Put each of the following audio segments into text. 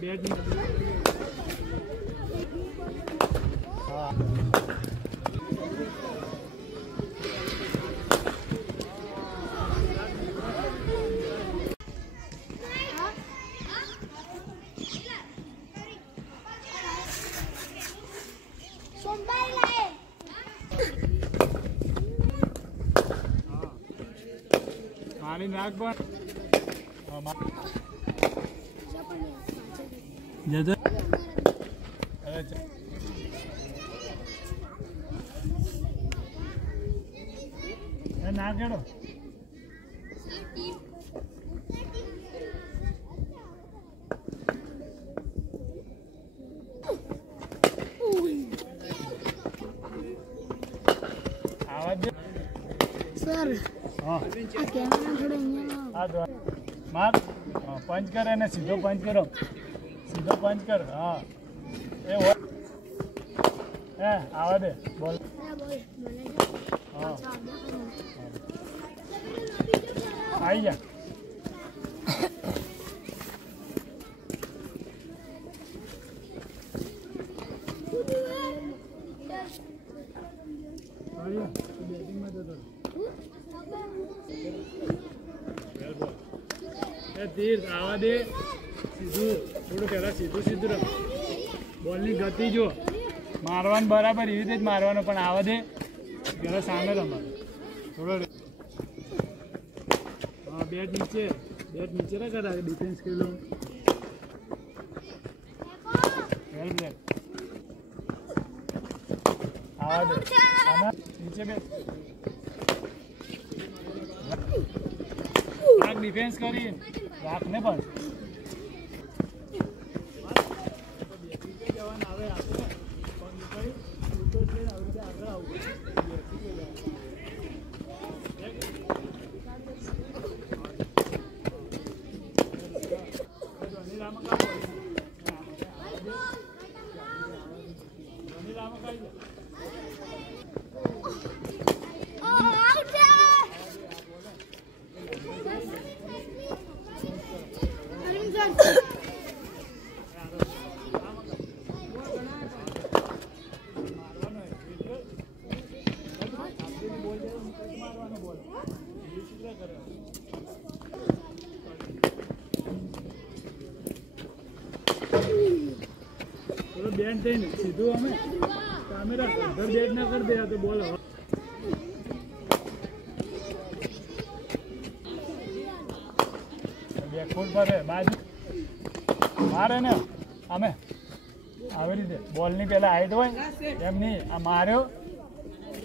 બેટ હા મારી નાખ પણ જતો ના કેડો सर हाँ कैमरा थोड़ा हाँ मार पंच करे ने सीधो पंच करो सीधो पंच कर हाँ ए वो ए आवा दे बोल हाँ आई जा तीर आवा दे सीधू थोड़ू पहला सीधू सीधू रख बॉल की गति जो मारवान बराबर एवी रीते ज मारवानो पण आवा दे पहला सामे रमवा थोड़ो हाँ बैट नीचे ना करा डिफेंस कर लो हेल्प ले आवा दे सामा नीचे बैठ आग डिफेंस करी રાખને પણ જવાન આવે આપણે પણ કઈ ઉલટો ટ્રેન આવી રીતે આગળ આવું બેન થઈને સીધું અમે કેમેરા અંદર બેટ ના કરી દે તો બોલો બેકફૂટ પર બાજુ મારે ને અમે આવી રીતે બોલની પહેલાં હાઈટ હોય એમ નહીં આ માર્યો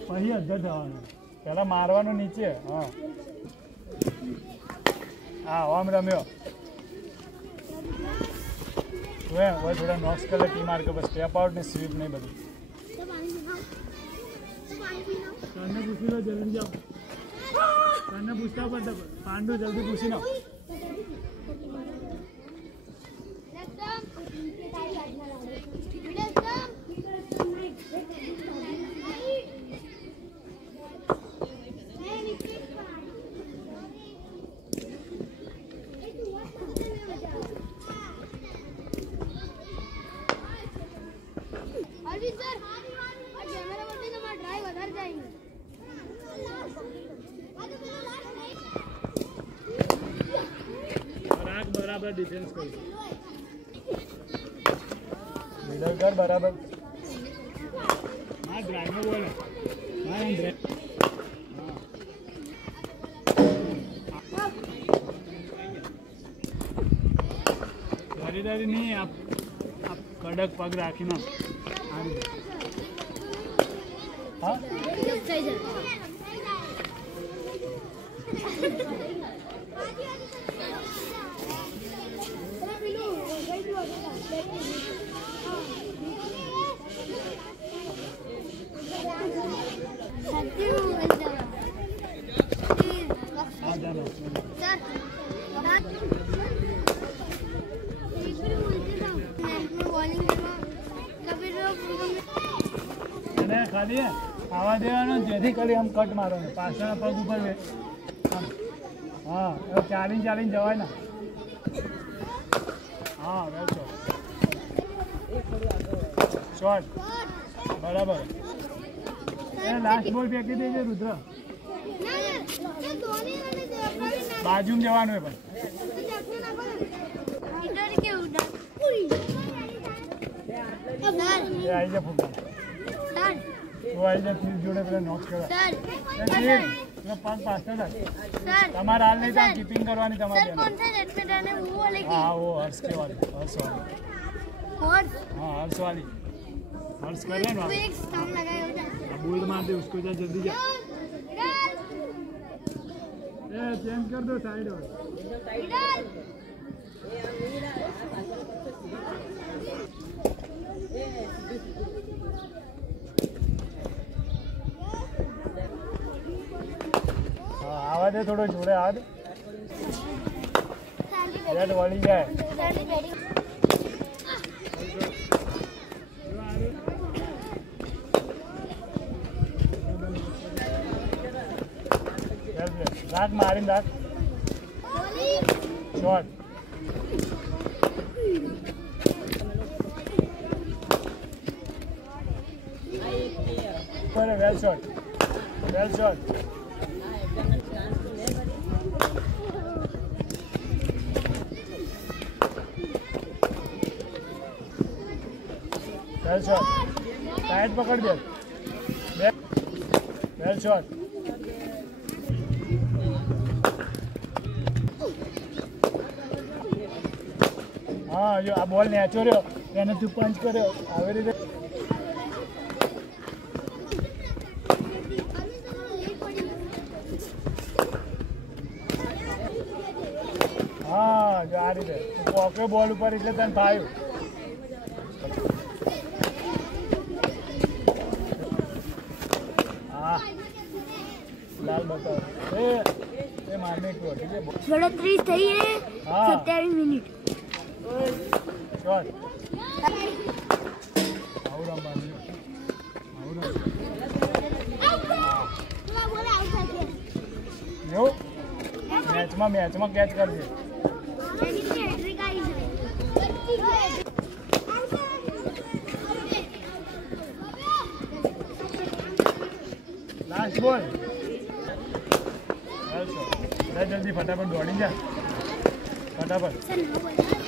પછી અધર થવાનું પહેલાં મારવાનું નીચે હા હા ઓમ રમ્યો वो थोड़ा नॉक्स कर टी मार के बस स्टेप आउट ने स्वीप नहीं बदली कान्ने पूछी लो जल्दी जाओ कान्ने पूछता पड़ता पांडु जल्दी पूछी लो बराबर डिफेंस कर मिडल कर बराबर हाँ ड्राइव में बोल हाँ ड्राइव धरी नहीं आप कड़क पग राखी ना हाँ खाली है आवा देवानो जेथी करी हम कट मारो पाछळना पग उपर आम हाँ चालीन चालीन जवाय ना હા વેલ શોટ બરાબર એ લાસ્ટ બોલ ફેંકી દેજે રુદ્ર બાજુમાં જવાનું હોય પણ એ આવી જા ફૂટબોલ તું આવી જા ત્રીસ જોડે પેલા નોક કરવા પાંચ પાછળ તમારે હાલ નહીં ત્યાં કીપિંગ કરવાની તમારે हाँ वो हर्ष के वाली हर्ष वाली हाँ हर्ष वाली हर्ष कर लेना बोल्ड मार दे उसको जा जल्दी जा चेंज कर दो साइड और हाँ आवा दे थोड़ा जोड़े हाथ रेड वाली है रात मारिन रात shot well shot well shot well shot side पकड़ दे वेल शॉट हाँ जो आ बॉल नेचो रह्यो एने तू पंच कर्यो આવી રીતે हाँ जो आ રીતે પોકે બોલ ઉપર એટલે તને ફાવ્યું लाल बताओ ये मारने को ठीक है 37 થઈ है 27 મિનિટ शॉट और मारने और मैच में कैच कर दे लास्ट बॉल जल्दी फटाफट दौड़ी जा फटाफट